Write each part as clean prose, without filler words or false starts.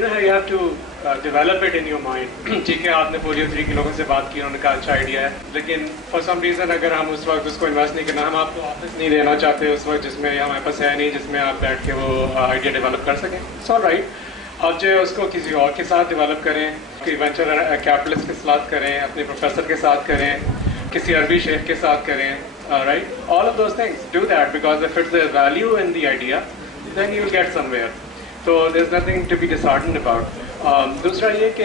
you know you have to develop it in your mind. ठीक है, आपने पोलियो-3 के लोगों से बात की, उन्होंने कहा अच्छा आइडिया है, लेकिन for some reason अगर हम उस वक्त उसको इन्वेस्ट नहीं करना, हम आपको ऑफिस नहीं देना चाहते उस वक्त जिसमें हमारे पास है नहीं, जिसमें आप बैठ के वो आइडिया डेवलप कर सकें. It's all right. आप जो है उसको किसी और के साथ डेवलप करें, कोई वेंचर कैपिटलिस्ट के साथ करें, अपने प्रोफेसर के साथ करें, किसी अरबी शेख के साथ करें. Right? All of those things, do that, because if it's the value in the idea, then you will get somewhere. So there's nothing to be disheartened about. दूसरा ये कि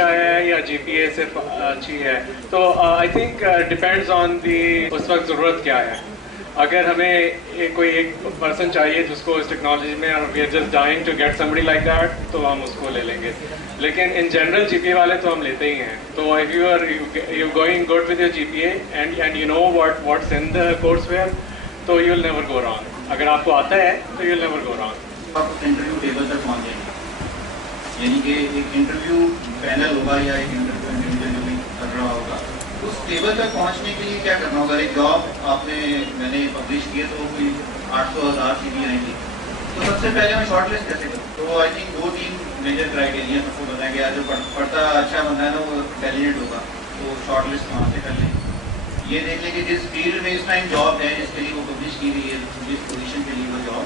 है या GPA से अच्छी है, तो I think depends on the उस वक्त ज़रूरत क्या है. अगर हमें कोई एक पर्सन चाहिए जिसको इस टेक्नोलॉजी में, और we are just dying to get somebody like that, तो हम उसको ले लेंगे. लेकिन इन जनरल GPA वाले तो हम लेते ही हैं. तो if you going good with your GPA and you know what's in the courseware, तो you will never go wrong. अगर आपको आता है तो you will never go wrong. आप इंटरव्यू टेबल तक पहुँच जाएंगे, यानी कि एक इंटरव्यू पैनल होगा या एक इंटरव्यू कर रहा होगा. उस टेबल तक पहुंचने के लिए क्या करना होगा? एक जॉब मैंने पब्लिश किया तो कोई 800,000 CV आई थी, तो सबसे पहले मैं शॉर्टलिस्ट कैसे करूँ? तो आई थिंक 2-3 मेजर क्राइटेरिया सबको बताया गया. जो पढ़ता अच्छा बंदा है ना, वो इंटेलिजेंट होगा, तो शॉर्टलिस्ट वहाँ से कर लें. ये देख लें कि जिस फील्ड में इस टाइम जॉब है, जिसके लिए वो पब्लिश की गई है, जिस पोजीशन के लिए वो जॉब,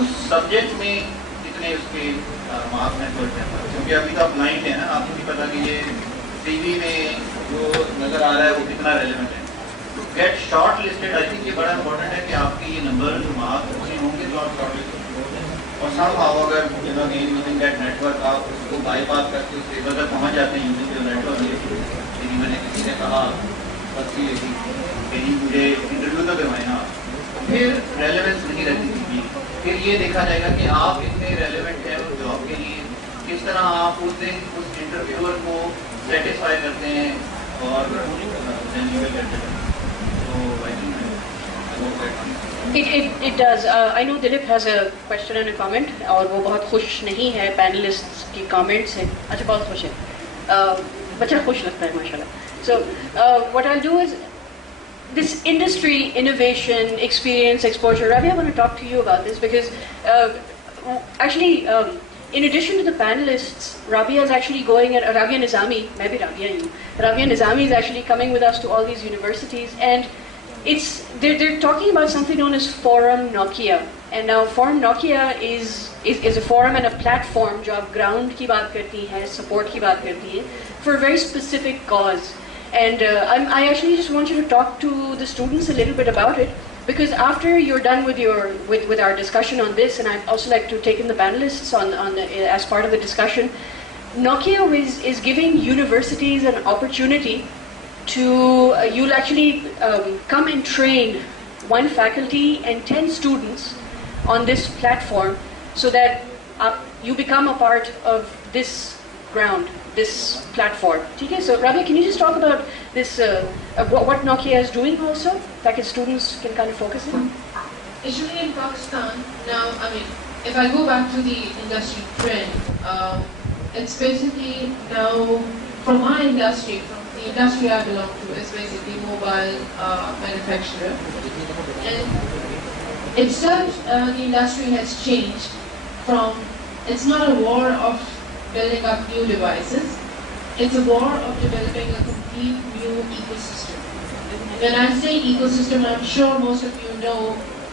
उस सब्जेक्ट में कितने उसके मार्क्स हैं, क्योंकि अभी तो आप ब्लाइंड है ना, आपको नहीं पता कि ये CV में जो नज़र आ रहा है वो कितना रेलेवेंट है. तो get shortlisted. I think ये बड़ा इंपॉर्टेंट है कि आपके ये नंबर जो मार्क्स उसमें होंगे तो आप शॉर्ट लिस्ट होंगे. और समहाउ अगर यूजिंग दैट नेटवर्क आप उसको बाईपास करके उस टेबल तक पहुँच जाते हैं यूजिंग योर नेटवर्क. यदि मैंने किसी ने कहा अच्छी लेगी कहीं मुझे इंटरव्यू तो करवाए ना, फिर रेलेवेंस नहीं रहती थी. फिर ये देखा जाएगा कि आप कितने रेलेवेंट हैं उस जॉब के लिए, किस तरह आप उस दिन उस इंटरव्यूअर को सेटिस्फाई करते हैं और It does. I know Dilip has a question and a comment, और वो बहुत खुश नहीं है पैनलिस्ट्स की कमेंट से. अच्छा, बहुत खुश है, बच्चा खुश लगता है माशाल्लाह. So what I'll do is this industry innovation experience exposure. Ravi, I want to talk to you about this because actually in addition to the panelists, Rabia is actually going at Rabia Nizami, maybe Rabia Nizami is actually coming with us to all these universities, and they're talking about something known as Forum Nokia. And now Forum Nokia is a forum and a platform जो आप ground की बात करती हैं, support की बात करती हैं, for a very specific cause. And I actually just want you to talk to the students a little bit about it, because after you're done with our discussion on this, and I'd also like to take in the panelists as part of the discussion, Nokia is giving universities an opportunity to you'll actually come and train 1 faculty and 10 students on this platform, so that you become a part of this ground, this platform. Okay, so Rabia, can you just talk about this, what Nokia is doing also, that students can kind of focus on? Usually in Pakistan, now, I mean, if I go back to the industry trend, it's basically now, from my industry, from the industry I belong to, is basically mobile manufacturer. And itself, the industry has changed from, it's not a war of building up new devices, it's a war of developing a complete new ecosystem. When I say ecosystem, I'm sure most of you know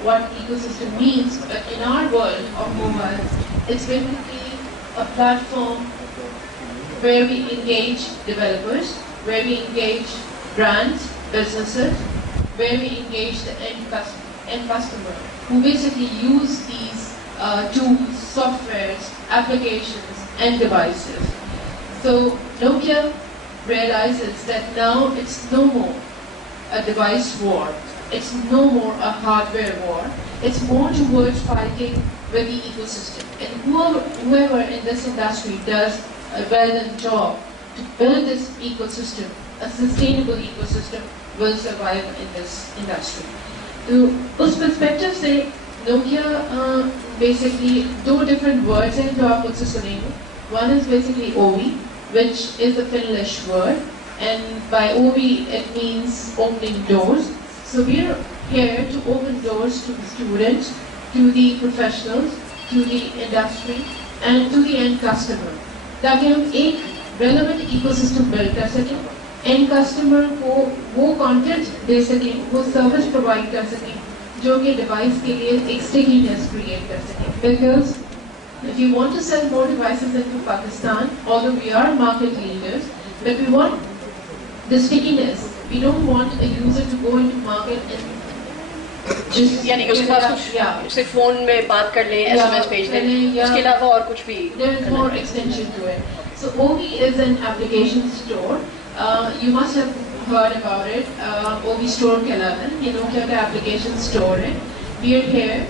what ecosystem means, but in our world of mobile, it's basically a platform where we engage developers, where we engage brands, businesses, where we engage the end customer, who basically use these tools, softwares, applications, and devices. So Nokia realizes that now it's no more a device war, it's no more a hardware war, it's more towards fighting with the ecosystem. And whoever in this industry does a well-done job to build this ecosystem, a sustainable ecosystem, will survive in this industry. So, उस perspective से Nokia basically 2 different words हैं जो आप मुझसे सुनेंगे. One is basically OV, which is a Finnish word, and by OV it means opening doors. So we are here to open doors to the students, to the professionals, to the industry, and to the end customer. ताकि हम एक relevant ecosystem build कर सकें, end customer को वो content दे सकें, वो service provide कर सकें, जो कि device के लिए एक stickiness create कर सकें. Because if you want to sell more devices into Pakistan, although we are market leaders, but we want the stickiness. We don't want a user to go into market and just यानी कि उसके पास कुछ सिर्फ phone में बात कर लें, SMS भेज दें, उसके अलावा और कुछ भी. There is more extension to it. So OV is an application store. You must have heard about it. OV store कहलाता है. ये Nokia का application store है. We are here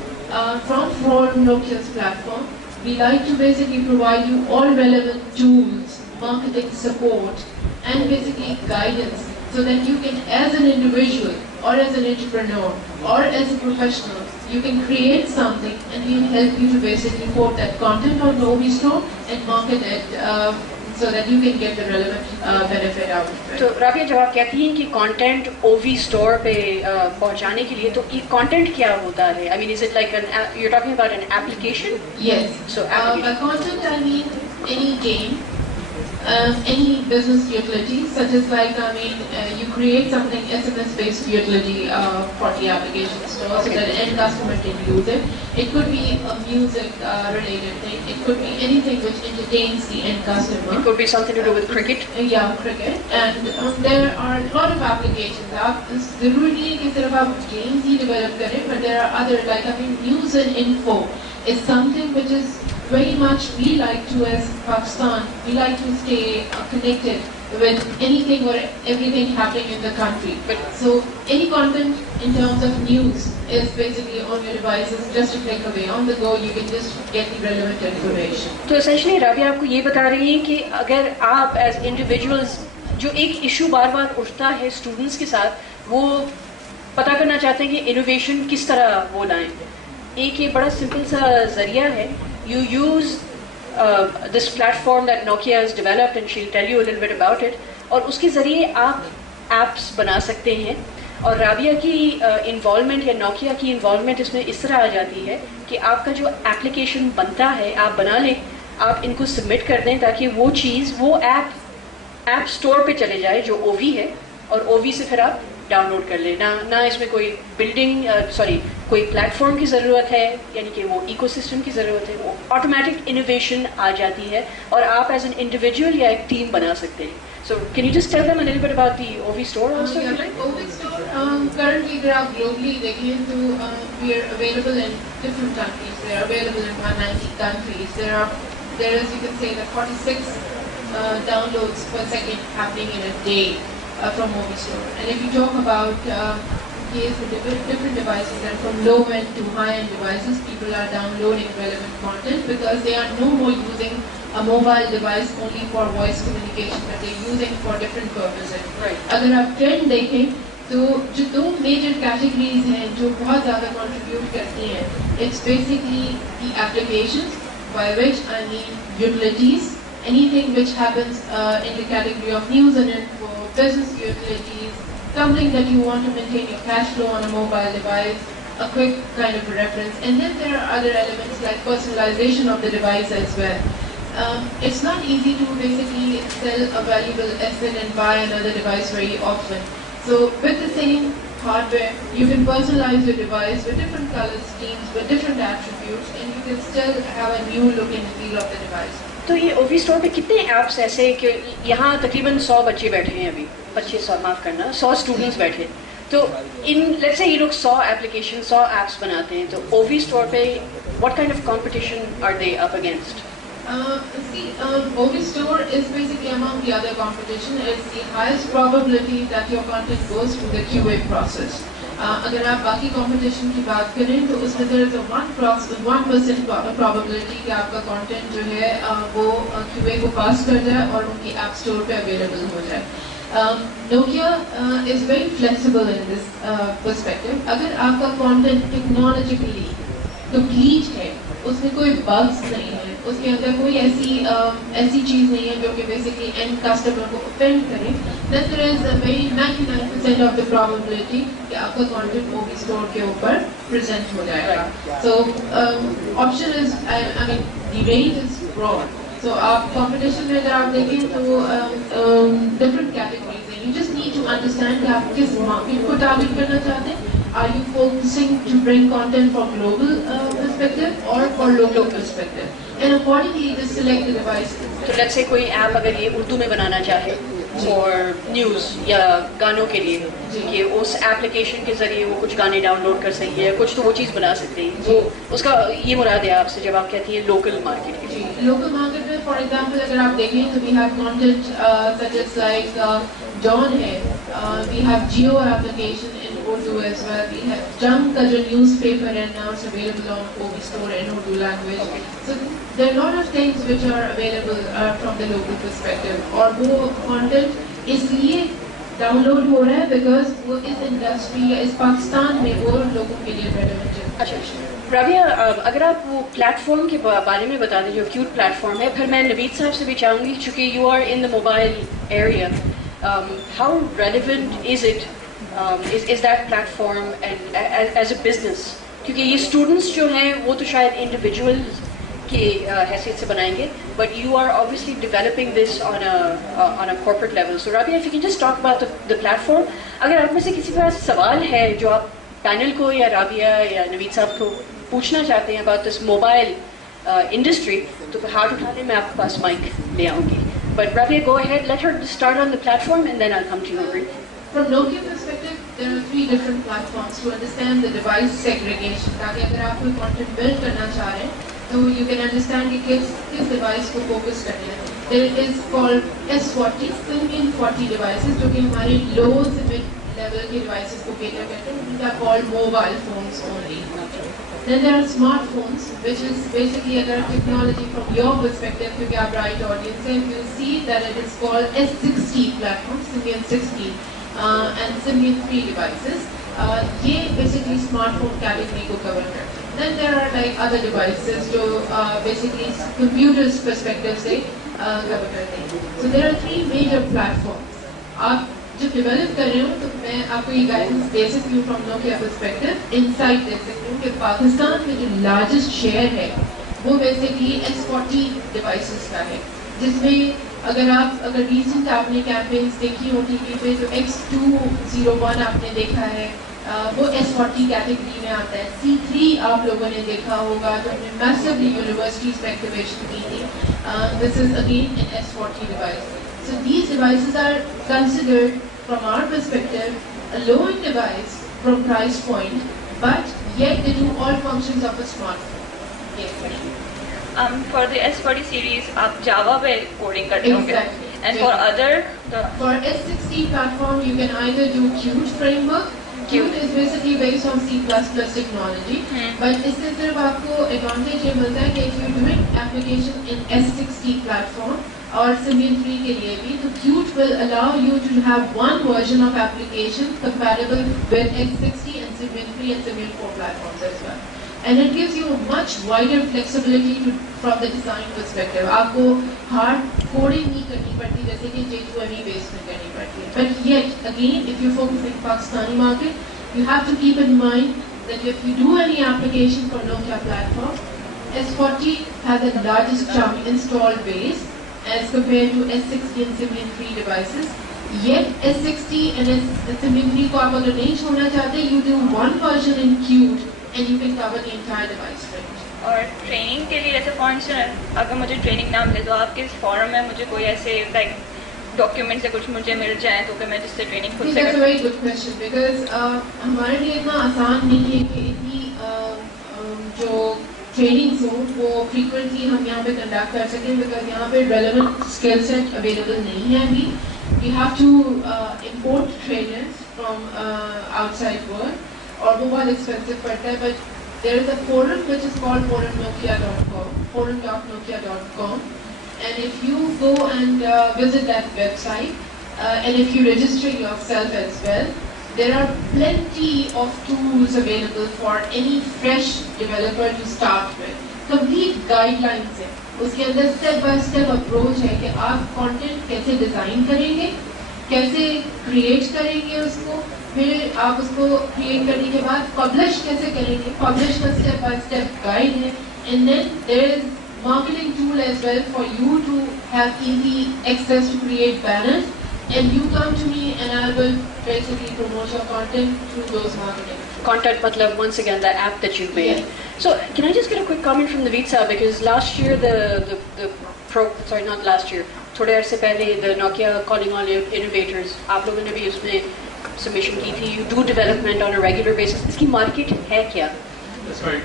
from Nokia's platform. We like to basically provide you all relevant tools, marketing support, and basically guidance, so that you can, as an individual or as an entrepreneur or as a professional, you can create something and we'll help you to basically put that content on the OV store and market it so that you can get the relevant benefit out of it. तो राबिया, जब आप कहती हैं कि content OV store पे पहुंचाने के लिए, तो ये कंटेंट क्या होता है? I mean, is it like you're talking about an application? Yes. So by content I mean any game, any business utility, such as you create something SMS-based utility for the application store, so that end customer can use it. It could be a music-related thing. It could be anything which entertains the end customer. It could be something to do with cricket. Yeah, cricket. And there are a lot of applications. ज़रूरी नहीं है कि सिर्फ आप games ही develop करें, but there are other news and info is something which is very much we like to, as Pakistan, we like to stay connected with anything or everything happening in the country. But so any content in terms of news is basically on your devices, just a click away. On the go, you can just get the relevant information. तो essentially Rabia आपको ये बता रही हैं कि अगर आप as individuals जो एक इशू बार-बार उठता है स्टूडेंट्स के साथ, वो पता करना चाहते हैं कि इनोवेशन किस तरह वो लाएं. एक ये बड़ा सिंपल सा जरिया है. You use this platform that Nokia has developed, and she'll tell you a little bit about it. और उसके ज़रिए आप apps बना सकते हैं. और राबिया की इन्वॉल्वमेंट या नोकिया की इन्वॉल्वमेंट इसमें इस तरह आ जाती है कि आपका जो एप्लीकेशन बनता है आप बना लें, आप इनको सबमिट कर दें ताकि वो चीज़ वो ऐप स्टोर पे चले जाए जो OV है, और OV से फिर आप डाउनलोड कर लें. ना इसमें कोई कोई प्लेटफॉर्म की ज़रूरत है, यानी कि वो इकोसिस्टम की ज़रूरत है. वो ऑटोमेटिक इनोवेशन आ जाती है और आप एज एन इंडिविजुअल या एक टीम बना सकते हैं. So can you just tell them a little bit about the OV store also? OV store currently अगर आप globally देखें तो we are available in different countries. They are available in 190 countries. There is, you can say, that 46 downloads per second happening in a day from OV store. And if you talk about different devices, and from low-end to high-end devices, people are downloading relevant content because they are no more using a mobile device only for voice communication, but they're using for different purposes. Right. अगर आप trend देखें तो जो दो major categories हैं जो बहुत ज़्यादा contribute करती हैं, it's basically the applications, by which I mean utilities, anything which happens in the category of news and info, business utilities, something that you want to maintain your cash flow on a mobile device, a quick kind of reference. And then there are other elements like personalization of the device as well. It's not easy to basically sell a valuable asset and buy another device very often. So with the same hardware, you can personalize your device with different color schemes, with different attributes, and you can still have a new look and feel of the device. तो ये OV store पे कितने apps ऐसे कि यहाँ तकरीबन 100 बच्चे बैठे हैं अभी, 2500 माफ़ करना, 100 स्टूडेंट्स बैठे. तो लेट्स से ये लोग 100 एप्लीकेशन 100 ऐप्स बनाते हैं, तो OV स्टोर पे what kind of competition are they up against? OV store is basically among the other competition. It's the highest probability that your content goes through the QA process. अगर आप बाकी competition की बात करें तो उसमें there is a 1% probability कि आपका कंटेंट जो है वो QA को पास कर जाए और उनकी ऐप स्टोर पे अवेलेबल हो जाए. Nokia is very flexible in this perspective. अगर आपका कंटेंट टेक्नोलॉजिकली कंप्लीट है, उसमें कोई बग्स नहीं है, उसके अंदर कोई ऐसी चीज़ नहीं है जो कि बेसिकली एंड कस्टमर को ऑफेंड करे, then there is a very 99% of the probability कि आपका content movie store के ऊपर present हो जाएगा. So option is, I mean the range is broad. So आप competition में अगर आप देखें तो different categories हैं. You just need to understand कि आप किस market को target करना चाहते हैं. Are you focusing to bring content from global perspective or for local perspective? And accordingly, just select the device. So let's say कोई app अगर ये उर्दू में बनाना चाहे और न्यूज़ या गानों के लिए कि उस एप्लीकेशन के जरिए वो कुछ गाने डाउनलोड कर सकती है, कुछ तो वो चीज़ बना सकते हैं. वो उसका ये मुराद है आपसे जब आप कहती हैं लोकल मार्केट के लिए. लोकल मार्केट में फॉर एग्जांपल अगर आप देखें तो we have content such as like Dawn है, we have Geo application in Urdu as well, we have Jang का जो न्यूज़पेपर है now it's available on Google store in Urdu language. So there are lot of things which are available from the local perspective. और वो content इसलिए download हो रहा है because वो इस इंडस्ट्री या इस पाकिस्तान में वो लोगों के लिए बेटर है. अच्छा राबिया, अगर आप वो प्लेटफॉर्म के बारे में बता दें जो क्यूट प्लेटफॉर्म है, फिर मैं नवीद साहब से भी चाहूँगी चूँकि you are in the mobile area, how relevant is it, is that platform as a business? क्योंकि ये स्टूडेंट्स जो हैं वो तो शायद इंडिविजुअल की हैसियत से बनाएंगे, but you are obviously developing this on a corporate level. So Rabia, if you can just talk about the platform. अगर आप में से किसी के पास सवाल है जो आप पैनल को या राबिया या नवीद साहब को पूछना चाहते हैं अबाउट दिस मोबाइल इंडस्ट्री, तो फिर हाथ उठा लें, मैं आपके पास माइक ले आऊँगी. But Rabia, go ahead, let her start on the platform and then I come to you. From Nokia perspective, there are 3 different platforms to understand the device segregation. ताकि अगर आप कोई content build करना चाह रहे हैं, तो you can understand कि किस device को focus करना है. There is called S40, Symbian 40 devices, जो कि हमारे low से mid level के devices को cater करते हैं. These are called mobile phones only. Then there are smartphones, which is basically अगर technology from your perspective, क्योंकि आप right audience हैं, you see that it is called S60 platform, Symbian 60. And Symbian 3 devices. ये basically smartphone category को cover करते हैं. Then there are like other devices जो basically computers perspective से cover करते हैं. So there are 3 major platforms. आप जब develop कर रहे हो तो मैं आपको ये guidance दे सकती हूँ from Nokia perspective, insight दे सकती हूँ कि पाकिस्तान में जो largest share है वो basically S40 devices का है, जिसमें अगर recent आपने campaigns देखी हो टीवी पे, जो X201 आपने देखा है वो S40 कैटेगरी में आता है. C3 आप लोगों ने देखा होगा जो हमने massively universities में activation की थी. This is again an S40 device. So these devices are considered from our perspective a low-end device from price point, but yet they do all functions of a smartphone. Yes. For the S40 series, आप Java पे coding करते होंगे. Exactly. And for other, for S60 platform, you can either do Qt framework. Qt is basically based on C++ technology. But इससे सिर्फ आपको advantage ये मिलता है कि if you're doing application in S60 platform और Symbian 3 के लिए भी, तो Qt will allow you to have one version of application compatible with S60 and Symbian 3 and Symbian 4 platforms as well. And it gives you a much wider flexibility from the design perspective. आपको hard coding नहीं करनी पड़ती जैसे कि J2ME based में करनी पड़ती है. But yet again, if you focus in Pakistani market, you have to keep in mind that if you do any application for Nokia platform, S40 has the largest installed base as compared to S60 and Symbian 3 devices. Yet S60 and Symbian 3 को आप अगर नहीं छोड़ना चाहते, you do one version in Qt and you can cover the entire device range. और training के लिए जैसे कौन से, अगर मुझे ट्रेनिंग ना मिले तो आपके इस फॉरम में मुझे कोई ऐसे लाइक डॉक्यूमेंट से कुछ मुझे मिल जाए तो कि मैं जिससे ट्रेनिंग खुद से That's a very good question because हमारे लिए इतना आसान नहीं है कि इतनी जो ट्रेनिंग्स हो वो फ्रीक्वेंटली हम यहाँ पे कंडक्ट कर सकें, बिकॉज यहाँ पे रेलेवेंट स्किल सेट अवेलेबल नहीं है अभी. We have to import trainers from outside world और वो बहुत एक्सपेंसिव पड़ता है. But there is a forum which is called forumnokia.com, forum.nokia.com, and if you go and visit that website and if you register yourself as well, there are plenty of tools available for any fresh developer to start with. Complete guidelines है, उसके अंदर step by step approach है कि आप content कैसे design करेंगे, कैसे create करेंगे उसको, फिर आप उसको क्रिएट करने के बाद पब्लिश कैसे करेंगे, पब्लिश का स्टेप बाय स्टेप गाइड है, and then there is marketing tool as well for you to have easy access to create banners, and you come to me and I will basically promote your content through those marketing. Content matlab, once again, the app that you made. Yes. So can I just get a quick comment from Naveed sir, because last year not last year, थोड़े अरसे पहले the Nokia calling all innovators, आप लोगों ने भी उसमें submission की थी, you do development on a regular basis. इसकी market है क्या? That's right.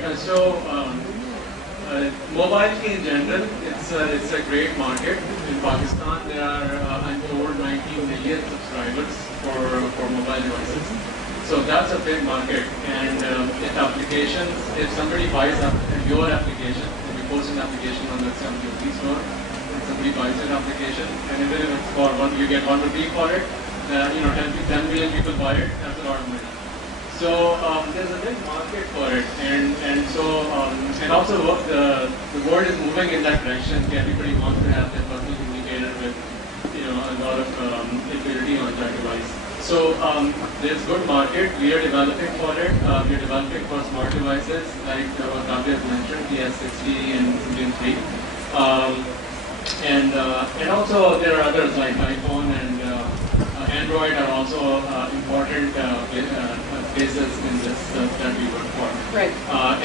Mobile in general, it's a great market. In Pakistan, there are, I'm told, 90 million subscribers for mobile devices. So that's a big market. And if applications, if somebody buys your application, if you post an application on the Samsung store, and somebody buys an application, and even if it's for one, you get 1 rupee for it, 10 million people buy it, that's a lot of money. So there's a big market for it, and so and also the world is moving in that direction. Everybody wants to have their personal communicator with a lot of ability on that device. So there's good market. We are developing for it. We are developing for smart devices like what Kavya has mentioned, the S60 and Gen 3, and also there are others like iPhone and Android are also important places in this that we work for. Right.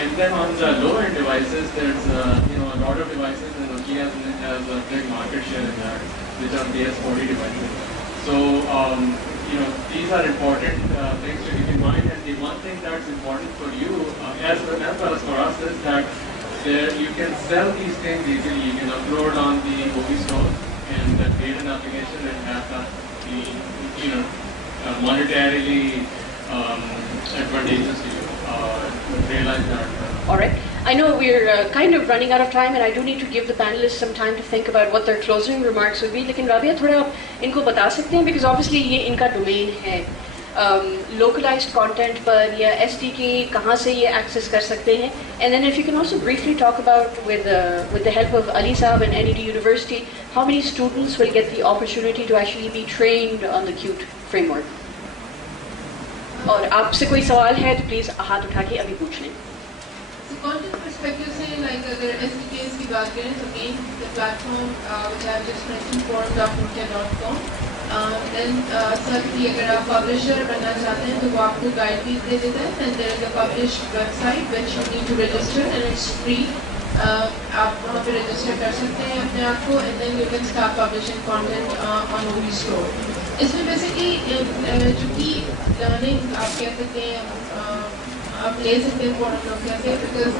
And then on the lower-end devices, there's a lot of devices, and Nokia has a big market share in that, which are DS40 devices. So these are important things to keep in mind. And the one thing that's important for you, as well as for us, is that you can sell these things easily. You can upload on the OV store and create an application and have that be monetarily advantageous to you. Realize that. All right. I know we're kind of running out of time, and I do need to give the panelists some time to think about what their closing remarks would be. लेकिन राबिया थोड़ा आप इनको बता सकते हैं, because obviously ये इनका domain है. Localized content पर या SDK कहाँ से ये access कर सकते हैं? And then if you can also briefly talk about with the help of Ali Saab and NED University, how many students will get the opportunity to actually be trained on the Qt framework? और आपसे कोई सवाल है तो please हाथ उठा के अभी पूछ लें. So content perspective से like अगर SDKs की बात करें तो again the platform which I have just mentioned, forum.nokia.com, then certainly अगर आप publisher बनना चाहते हैं तो वो आपको गाइड भी दे देता है, and there is a published website which you need to register and it's free. आप वहाँ पे register कर सकते हैं अपने आप को, and then you can start publishing content on OV store. इसमें बेसिकली जो की लर्निंग आप कह सकते हैं आप ले सकते हैं फोरम नोकिया से, बिकॉज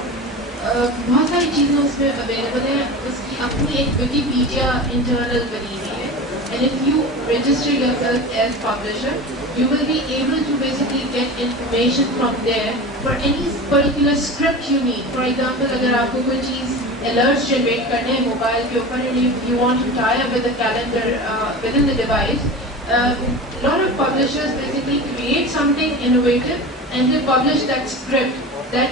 बहुत सारी चीज़ें उसमें अवेलेबल हैं. उसकी अपनी एक विकिपीडिया इंटरनल बनी हुई है, and if you register yourself as publisher, you will be able to basically get information from there for any particular script you need. For example, अगर आपको कोई चीज़ alerts generate करने हैं मोबाइल के ऊपर and you want to tie up with the calendar within the device, a lot of publishers basically create something innovative and they publish that script, that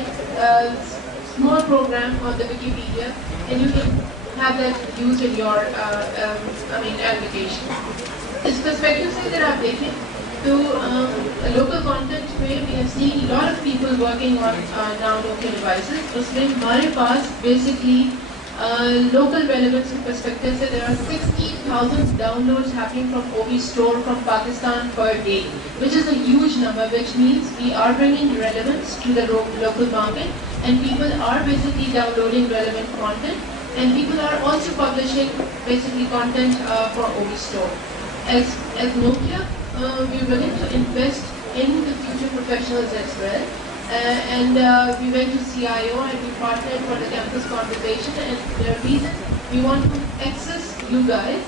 small program on the Wikipedia, and you can have that used in your application. इस perspective से अगर आप देखें तो local content में we have seen a lot of people working on now Nokia devices. उसमें हमारे पास basically local relevance perspective से there are 60,000 downloads happening from OV store from Pakistan per day, which is a huge number, which means we are bringing relevance to the local market, and people are basically downloading relevant content, and people are also publishing basically content for OV store. As Nokia, we're willing to invest in the future professionals as well. And we went to CIO and we partnered for the campus conversation, and the reason we want to access you guys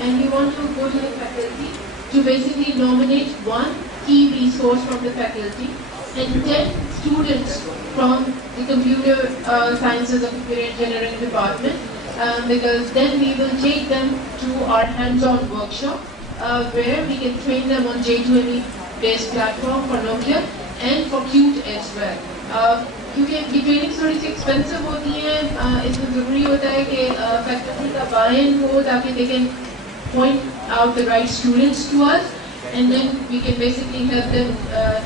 and we want to go to the faculty to basically nominate one key resource from the faculty and 10 students from the computer sciences or computer engineering department, because then we will take them to our hands-on workshop where we can train them on J2ME based platform for Nokia and for Qt as well. क्योंकि ये training थोड़ी सी expensive होती है, इसमें ज़रूरी होता है कि फैकल्टी का बाय-इन हो ताकि they can point out the right students to us, and then we can basically help them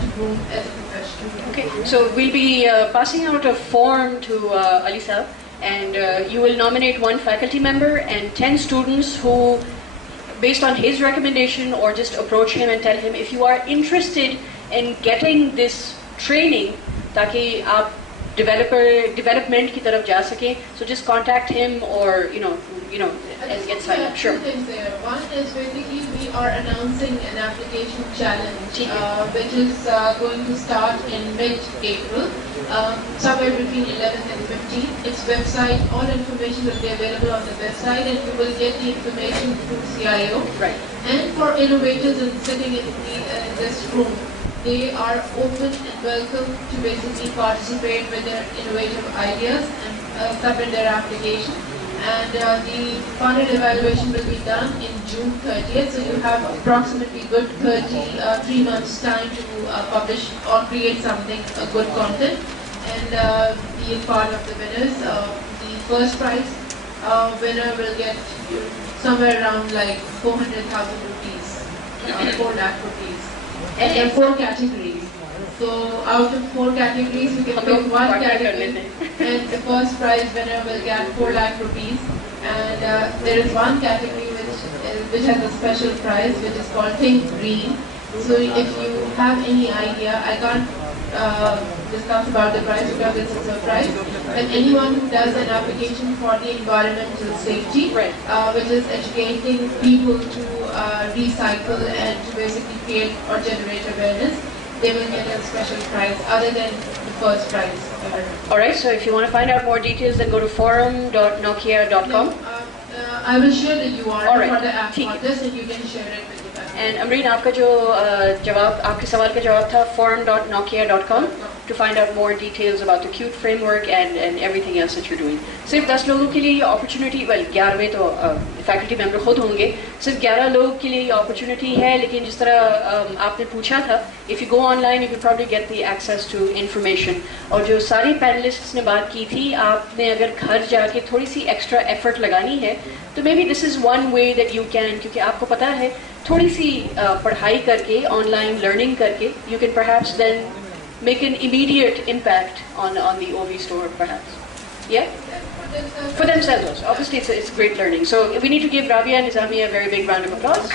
to groom as a professional. Okay, so we'll be passing out a form to Ali Saab, and you will nominate one faculty member and 10 students who, based on his recommendation, or just approach him and tell him if you are interested in getting this training, ताकि आप development की तरफ जा सकें. So just contact him, or you know and get signed up. Sure. Two things there. One is basically we are announcing an application challenge, which is going to start in mid-April, somewhere between 11th and 15th. Its website, all information will be available on the website, and you will get the information through CIO. Right. And for innovators and sitting in this room, they are open and welcome to basically participate with their innovative ideas and submit their application. And the final evaluation will be done in June 30th, so you have approximately good 3 months time to publish or create something, good content, and be a part of the winners. The first prize winner will get somewhere around like 400,000 rupees, 4 lakh rupees, and there are 4 categories. So out of 4 categories, we can pick one category, and the first prize winner will get 4 lakh rupees. And there is one category which has a special prize, which is called Think Green. So if you have any idea, I can't discuss about the prize because it's a surprise, but anyone who does an application for the environmental safety, which is educating people to recycle and to basically create or generate awareness, they will get a special prize other than the first prize. Alright, so if you want to find out more details, then go to forum.nokia.com. I will share the URL Alright, for the app ठीक for है. this, and you can share it with the family. And Amreen, आपका जो जवाब, आपके सवाल का जवाब था forum.nokia.com to find out more details about the CUTE framework and everything else that you're doing. सिर्फ 10 लोगों के लिए ये opportunity, well 11वें तो faculty member खुद होंगे, सिर्फ 11 लोगों के लिए ये opportunity है, लेकिन जिस तरह आपने पूछा था, if you go online you can probably get the access to information. और जो सारी panelists ने बात की थी, आपने अगर घर जाके थोड़ी सी extra effort लगानी है, तो maybe this is one way that you can, क्योंकि आपको पता है थोड़ी सी पढ़ाई करके, online learning करके, you can perhaps then make an immediate impact on the OV store perhaps. Yeah? For themselves also. Obviously it's great learning. So we need to give Rabia Nizami a very big round of applause.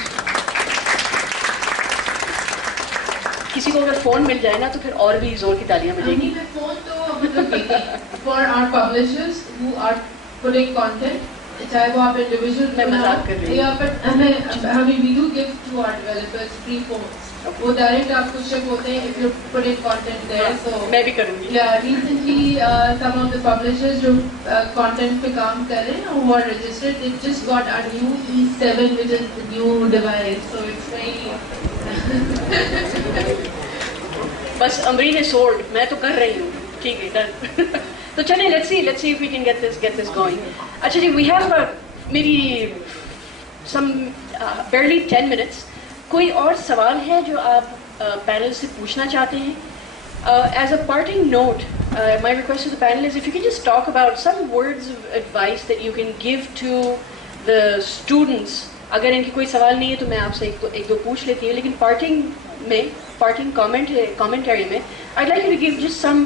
किसी को अगर phone मिल जाए ना तो फिर और भी जोर की तालियां बजेंगी. phone तो मतलब for our publishers who are putting content, चाहे वो आप individual मैं मजाक कर रही हूँ. या फिर हमें we do give to our developers free phones. वो डायरेक्ट आपको शिप होते हैं if you put in content there. So मैं भी करूँगी. yeah, recently some of the publishers जो content पे काम कर रहे हैं who are registered, they just got our new E7, which is the new device. So it's very बस अमरी ने सोल्ड, मैं तो कर रही हूँ. ठीक है, डन. तो चलिए let's see if we can get this going. अच्छा जी, we have maybe some barely 10 minutes. कोई और सवाल है जो आप पैनल से पूछना चाहते हैं? As a parting note, my request to the panel is if you can just talk about some words of advice that you can give to the students. अगर इनकी कोई सवाल नहीं है तो मैं आपसे एक दो पूछ लेती हूँ, लेकिन parting commentary में I'd like you to give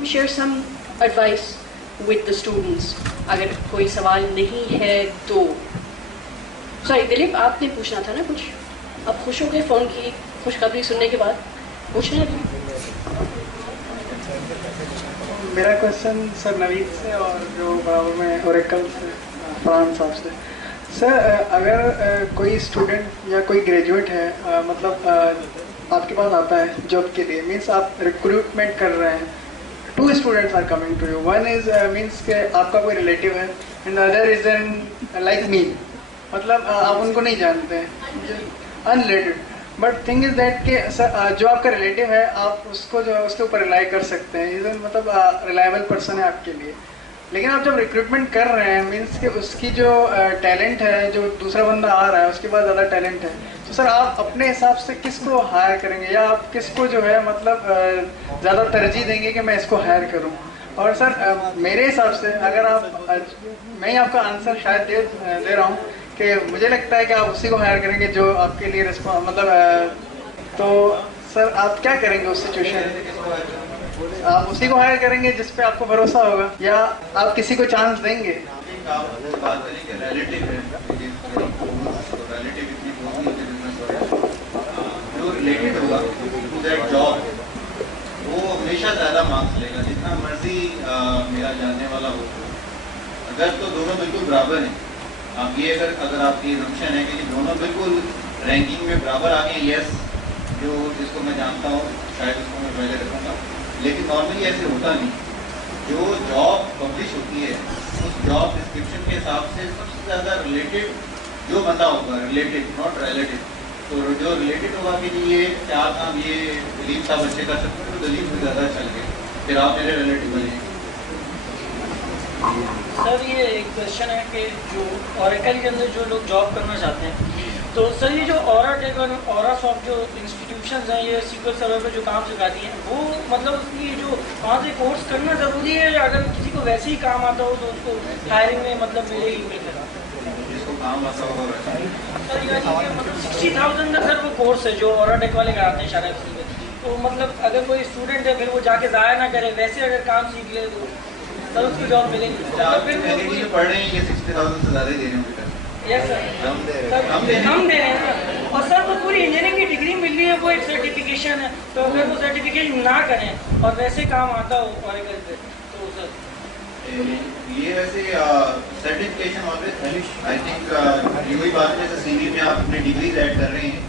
share some advice with the students. अगर कोई सवाल नहीं है तो sorry दिलीप, आपने पूछना था ना कुछ? आप खुश हो गए फोन की खुशखबरी सुनने के बाद? पूछना है? मेरा क्वेश्चन सर नवीद से और जो बराबर में ओरेकल से फरहान साहब से. सर अगर कोई स्टूडेंट या कोई ग्रेजुएट है मतलब आपके पास आता है जॉब के लिए, मीन्स आप रिक्रूटमेंट कर रहे हैं, 2 students are coming to you. One is means के आपका कोई रिलेटिव है and the other is an like me, मतलब आप उनको नहीं जानते हैं, unrelated. But thing is that कि सर जो आपका रिलेटिव है आप उसको जो है उसके ऊपर रिलाई कर सकते हैं, इज मतलब रिलायबल पर्सन है आपके लिए. लेकिन आप जब रिक्रूटमेंट कर रहे हैं मीन्स कि उसकी जो टैलेंट है, जो दूसरा बंदा आ रहा है उसके पास ज़्यादा टैलेंट है, तो सर आप अपने हिसाब से किसको हायर करेंगे या आप किसको जो है मतलब ज़्यादा तरजीह देंगे कि मैं इसको हायर करूं? और सर मेरे हिसाब से अगर आप मैं ही आपका आंसर शायद दे रहा हूं कि मुझे लगता है कि आप उसी को हायर करेंगे जो आपके लिए तो सर आप क्या करेंगे उस सिचुएशन में? आप उसी को हायर करेंगे जिस पे आपको भरोसा होगा, या आप किसी को चांस देंगे? बात करें कि रिलेटिव है, जो रिलेटेड होगा टू दैट जॉब वो हमेशा ज़्यादा मार्क्स लेगा, जितना मर्जी मेरा जानने वाला हो। अगर तो दोनों बिल्कुल बराबर हैं, आप ये अगर आपकी assumption है कि दोनों बिल्कुल रैंकिंग में बराबर आ गए, यस, जो जिसको मैं जानता हूँ शायद उसको मैं पहले रखूँगा, लेकिन नॉर्मली ऐसे होता नहीं। जो जॉब पब्लिश होती है उस जॉब डिस्क्रिप्शन के हिसाब से सबसे ज़्यादा रिलेटेड जो बंदा होगा, रिलेटेड नॉट रिलेटिव, तो जो रिलेटेड होगा कि ये क्या काम ये दलीप साहब अच्छे कर सकते हैं, तो दलीप भी ज़्यादा चल गए, फिर आप मेरे रिलेटिव बने। सर ये एक क्वेश्चन है कि जो ओरेकल के अंदर जो लोग जॉब करना चाहते हैं, तो सर ये जो ओराटेक और ओरासॉफ्ट जो इंस्टीट्यूशंस हैं ये सीक्वल सर्वर पे जो काम सिखाती हैं, वो मतलब उसकी जो वहाँ से कोर्स करना ज़रूरी है, या अगर किसी को वैसे ही काम आता हो तो उसको हायरिंग में मतलब मिलेगी मिलेगा? जिसको काम आता होगा सर ये मतलब 60,000 का सर वो कोर्स है जो ओराटेक वाले कराते हैं शायद, तो मतलब अगर कोई स्टूडेंट है फिर वो जाके ज़ाया ना करे, वैसे अगर काम सीख ले तो सर उसको जॉब मिलेगी? मतलब फिर पढ़ रहे हैं ये 60,000 से ज़्यादा ही दे रहे हैं। यस सर, हम दे रहे हैं, और सर वो पूरी इंजीनियरिंग की डिग्री मिल रही है, वो एक सर्टिफिकेशन है, तो अगर वो सर्टिफिकेशन ना करें और वैसे काम आता हो ओरेकल पे तो सर ये वैसे certification always help. I think यही बात है, जैसे सीवी में आप अपनी डिग्री ऐड कर रहे हैं,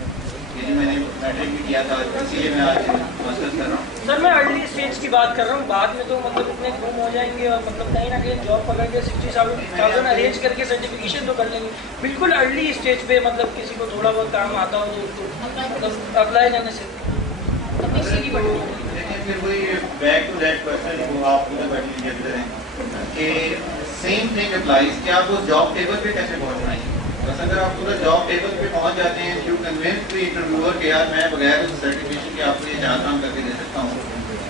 ये मैंने मैट्रिक भी किया था, इसलिए मैं आज मास्टर्स कर रहा हूँ। सर मैं अर्ली स्टेज की बात कर रहा हूँ, बाद में तो मतलब इतने गुम हो जाएंगे और मतलब कहीं ना कहीं जॉब पकड़ के 60,000 अरेंज करके सर्टिफिकेशन तो कर लेंगे। बिल्कुल अर्ली स्टेज पे मतलब किसी को थोड़ा बहुत काम आता हो तो मतलब अप्लाई करने से लेकिन फिर वही बैक टू दैट क्वेश्चन वो आप कि सेम थिंग अप्लाइज कि आप उस जॉब टेबल पे कैसे पहुँचना है। बस अगर आप पूरा जॉब टेबल पे पहुंच जाते हैं, यू कन्विंस द इंटरव्यूअर कि यार मैं बगैर उस सर्टिफिकेशन के आपको ये 4 काम करके दे सकता हूँ,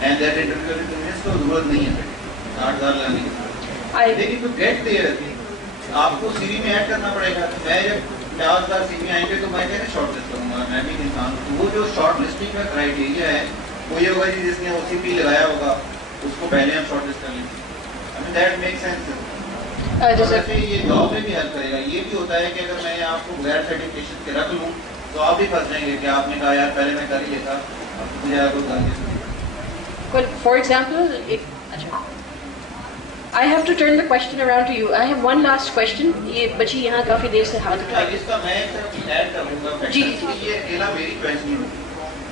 एंड दैट इंटरव्यूअर कन्विंस तो जरूरत नहीं है 60,000 लाने की। लेकिन टू गेट देयर आपको सीवी में ऐड करना पड़ेगा। मैं जब 50,000 सीवी आएंगे तो मैं कैसे शॉर्ट लिस्ट करूँगा, मैं भी इंसान हूँ। वो जो शॉर्ट लिस्टिंग का क्राइटेरिया है वो ये होगा कि जिसने OCP लगाया होगा उसको पहले हम शॉर्ट लिस्ट कर लेंगे। I mean that make sense. जैसे ये जॉब में भी हेल्प करेगा। ये भी होता है कि अगर मैं आपको बगैर सर्टिफिकेशन के रख लूँ तो आप भी फंस जाएंगे कि आपने कहा यार पहले मैं कर ही लेता, अब मुझे आपको Well, for example, I have to turn the question around to you. I have one last question. ये बच्ची यहाँ काफी देर से हाथ उठा रही है। इसका मैं ऐड करूँगा जी ये अकेला मेरी चॉइस नहीं होगी।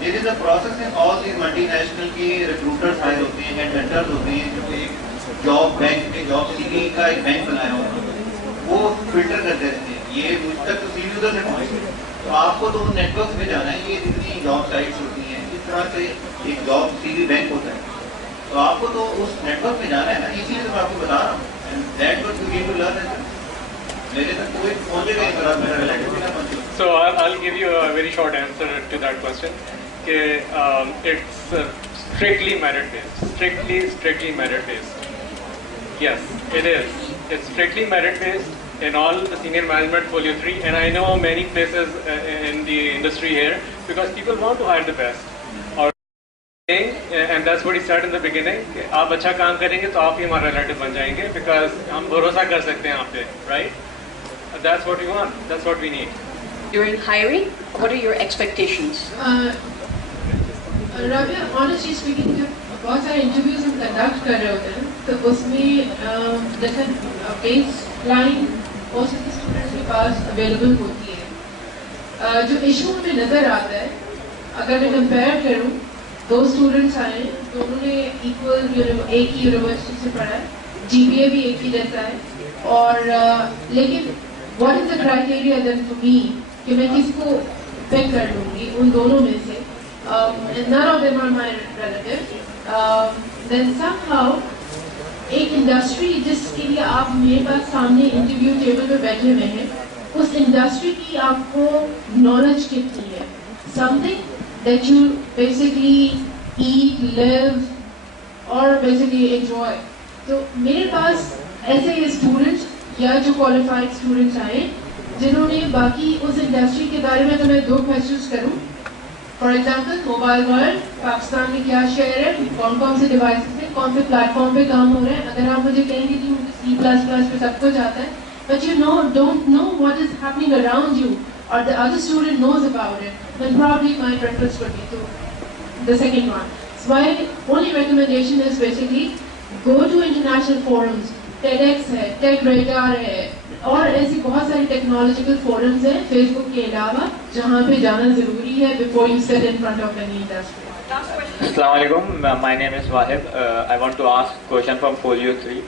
There is a process in all these multinational के रिक्रूटर्स आए होते हैं, हेडहंटर्स होते हैं जो एक जॉब बैंक के जॉब सीवी का एक बैंक बनाया होता है, वो फिल्टर करते रहते हैं। ये मुझ तक तो सीवी उधर से पहुँचे, तो आपको तो उन नेटवर्क में जाना है। ये जितनी जॉब साइट्स होती हैं इस तरह से एक जॉब सीवी बैंक होता है, तो आपको तो उस नेटवर्क में जाना है ना, इसीलिए तो मैं आपको बता रहा हूँ। And that was you need to learn. मेरे तक कोई पहुँचेगा ही मेरा रिलेटिव भी ना पहुँचे। So I'll give you a very short answer to that question. It's strictly merit based. Strictly merit based. Yes, it is. It's strictly merit based in all the senior management folio 3, and I know many places in the industry here because people want to hire the best. And that's what he said in the beginning. आप अच्छा काम करेंगे तो आप ही हमारा relative बन जाएंगे because हम भरोसा कर सकते हैं आप पे, right? That's what we want. That's what we need. During hiring, what are your expectations? Rabia, honestly speaking, जब बहुत सारे इंटरव्यूज हम कंडक्ट कर रहे होते हैं तो उसमें जैसे बेस लाइन बहुत सारे स्टूडेंट्स के पास अवेलेबल होती है। जो इशू हमें नज़र आता है, अगर मैं कंपेयर करूँ, 2 स्टूडेंट्स आए, दोनों ने एक ही यूनिवर्सिटी से पढ़ा है, GPA भी एक ही जैसा है, और लेकिन what is the criteria then for me कि मैं किसको पिक कर लूँगी उन दोनों में से? None of them are my relatives. Then somehow एक इंडस्ट्री जिसके लिए आप मेरे पास सामने इंटरव्यू टेबल पे बैठे हुए हैं, उस इंडस्ट्री की आपको नॉलेज कितनी है? Something that you basically eat, live or basically enjoy. तो मेरे पास ऐसे स्टूडेंट्स या जो क्वालिफाइड स्टूडेंट्स आए जिन्होंने बाकी उस इंडस्ट्री के बारे में, तो मैं 2 क्वेश्चंस करूं। For example mobile world Pakistan में क्या शेयर है, कौन कौन से डिवाइसेस हैं, कौन से प्लेटफॉर्म पे काम हो रहे हैं। अगर आप मुझे कहेंगे कि मुझे C++ पे सब कुछ आता है, but you don't know what is happening around you, or the other student knows about it, then probably my preference would be to the second one. So my only recommendation is basically go to international forums. TEDx है, TechRadar है, और ऐसी बहुत सारी technological forums हैं Facebook के अलावा, जहाँ पे जाना जरूरी है before you sit in front of any industry. Assalamualaikum. My name is Wahib. I want to ask a question from Folio 3.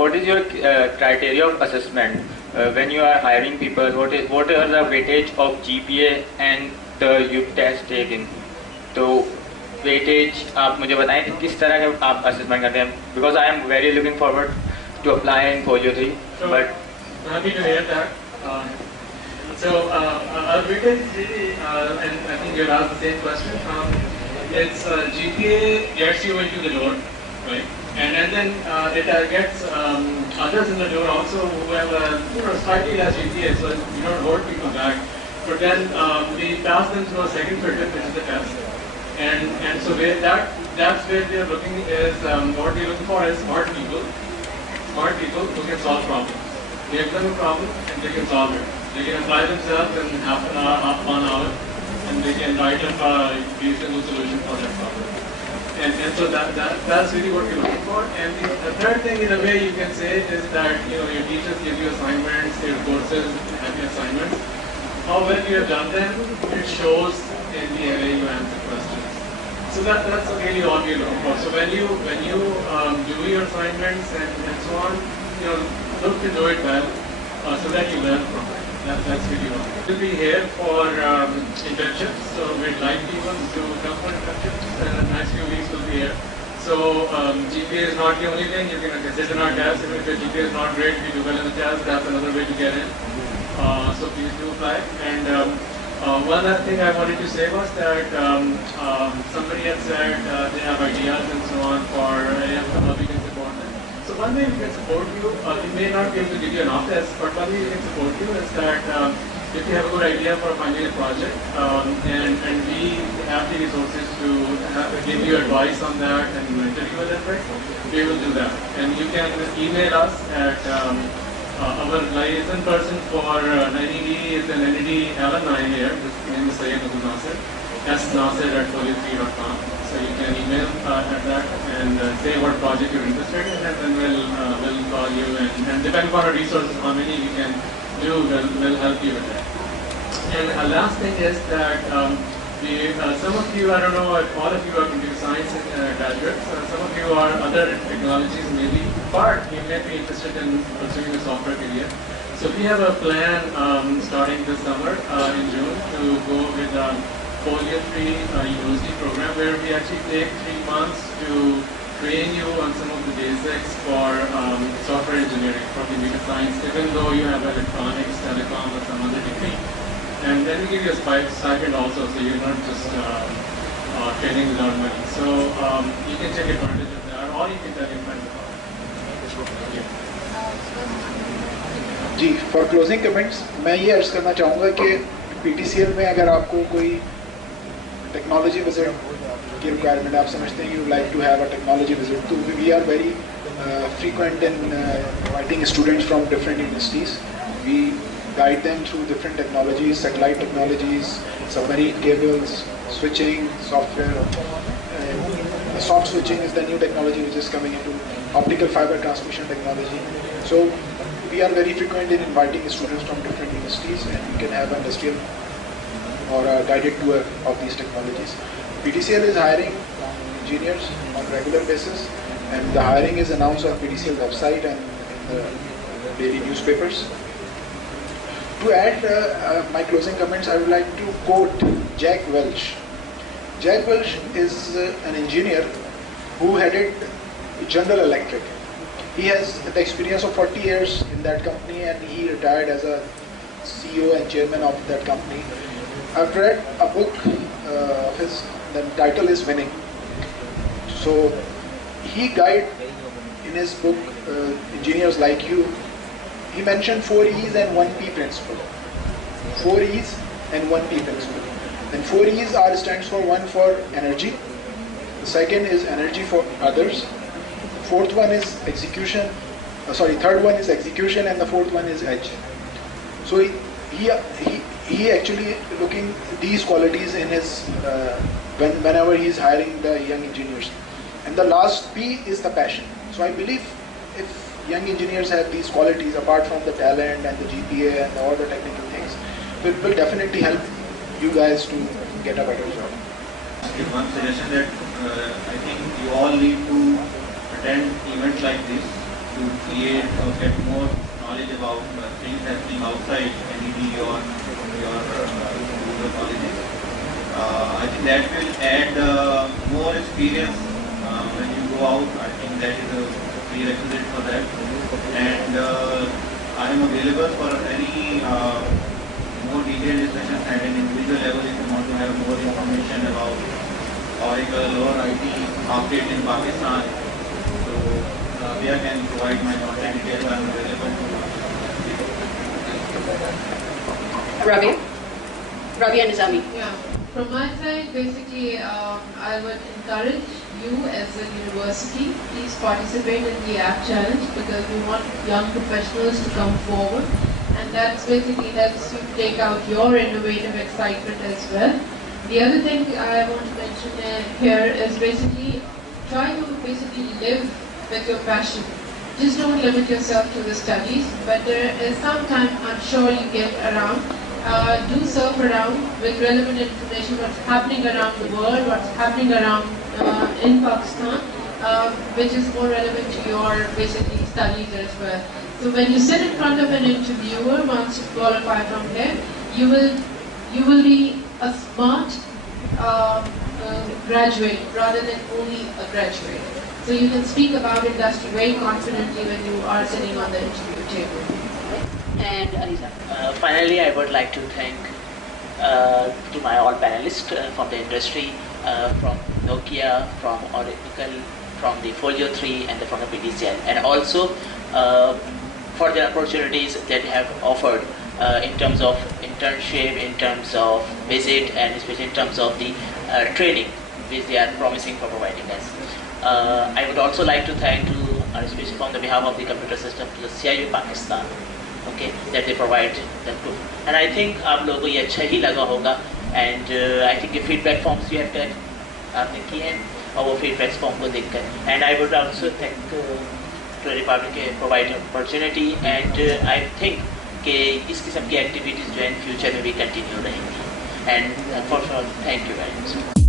What is your criteria of assessment when you are hiring people? What are the weightage of GPA and the UP test taken? तो weightage आप मुझे बताएं किस तरह का आप assessment करते हैं? Because I am very looking forward to apply in Folio 3. So, but happy to hear that. Our weightage, and I think you asked the same question. It's GPA gets you into the door, right? And then it gets others in the door also who have a slightly less GPA, so you don't hold people back. But then we pass them through a second filter, which is the test. And so that's where we are looking is what we are looking for is smart people who can solve problems. Give them a problem and they can solve it. They can apply themselves in half an hour, half 1 hour, and they can write up a reasonable solution for that problem. And so that's really what we're looking for. And the third thing, in a way, you can say is that your teachers give you assignments, your courses have you assignments. How well you have done them, it shows in the way you answer questions. So that's really all we're looking for. So when you do your assignments and so on, look to do it well so that you learn from it. That's really all. We'll be here for internships, so we'd like people to come for internships, and the next few weeks we'll be here. So GPA is not the only thing. You can sit in our test. Even if your GPA is not great, if you do well in the test, that's another way to get in. So please do apply. And one other thing I wanted to say was that somebody had said they have ideas and so on for how we can support them. So one way we can support you, we may not be able to give you an office, but one way we can support you is that if you have a good idea for finding a project and we have the resources to give you advice on that and mentor you with that, we will do that. And you can email us at our liaison person for NED is an NED alumni here. His name is Sayyid Abdul Nasir, snasir@folio3.com. So you can email at that and say what project you're interested in, and then we'll call you. And depending on our resources, how many you can do, we'll help you with that. And last thing is that some of you, I don't know if all of you are computer science graduates, some of you are other technologies maybe, but you may be interested in pursuing a software career. So we have a plan starting this summer in June to go with a Folio 3 university program where we actually take 3 months to train you on some of the basics for software engineering for computer science, even though you have electronics, telecom, or some other degree. And then we give you a stipend also, so you're not just training without money. So you can take advantage of that, or you can tell your friends about it. जी, for closing comments मैं ये अर्ज करना चाहूँगा कि PTCL में अगर आपको कोई टेक्नोलॉजी विजिट की रिक्वायरमेंट आप समझते हैं, you like to have a technology visit, तो we are very frequent in inviting students from different industries. We guide them through different technologies, satellite technologies, submarine cables, switching, software. Soft switching is the new technology which is coming into optical fiber transmission technology. So we are very frequent in inviting students from different industries, and we can have an industrial or a guided tour of these technologies. PTCL is hiring engineers on regular basis, and the hiring is announced on PTCL website and in the daily newspapers. To add my closing comments, I would like to quote Jack Welch. Jack Welch is an engineer who headed General Electric. He has the experience of 40 years in that company, and he retired as a CEO and chairman of that company. I've read a book of his, the title is Winning. So he guides in his book engineers like you. he mentioned 4 E's and 1 P principle. 4 E's and 1 P principle. Then 4 E's are stands for: 1 for energy, the second is energy for others, fourth one is execution, third one is execution, and the fourth one is edge. So he actually looking these qualities in his whenever he is hiring the young engineers. And the last P is the passion. So I believe if young engineers have these qualities, apart from the talent and the GPA and all the technical things, it will definitely help you guys to get a better job. Give one suggestion that I think you all need to attend events like this to create or get more knowledge about things happening outside NED or your colleges. I think that will add more experience when you go out. I think that is a prerequisite for that. And I am available for any more detailed discussions at an individual level if you want to have more information about Oracle or IT update in Pakistan. So Rabia can provide my contact details. I am available to Rabia Nizami. Yeah. From my side, basically, I would encourage you as a university, please participate in the app challenge, because we want young professionals to come forward, and that's basically helps you take out your innovative excitement as well. The other thing I want to mention here is basically try to live with your passion. Just don't limit yourself to the studies, but there is some time I'm sure you get around. Do surf around with relevant information, what's happening around the world, what's happening around in Pakistan, which is more relevant to your basically studies as well. So when you sit in front of an interviewer, once you qualify from here, you will be a smart graduate rather than only a graduate. So you can speak about industry very confidently when you are sitting on the interview table. And Aliza. Finally, I would like to thank to my all panelists from the industry, from Nokia, from Oracle, from the Folio 3, and from the PTCL, and also for the opportunities that they have offered in terms of internship, in terms of visit, and especially in terms of the training which they are promising for providing us. I would also like to thank especially from the behalf of the computer system, to the CIU Pakistan, okay, that they provide them to. And I think आप लोगों को ये अच्छा ही लगा होगा, and I think the feedback forms you have done, आपने किए हैं, और वो feedback form को देखकर, and I would also thank to the Republic for providing opportunity, and I think कि इस किस्म की activities जो in future में भी continue रहेंगी, and for sure, thank you very much.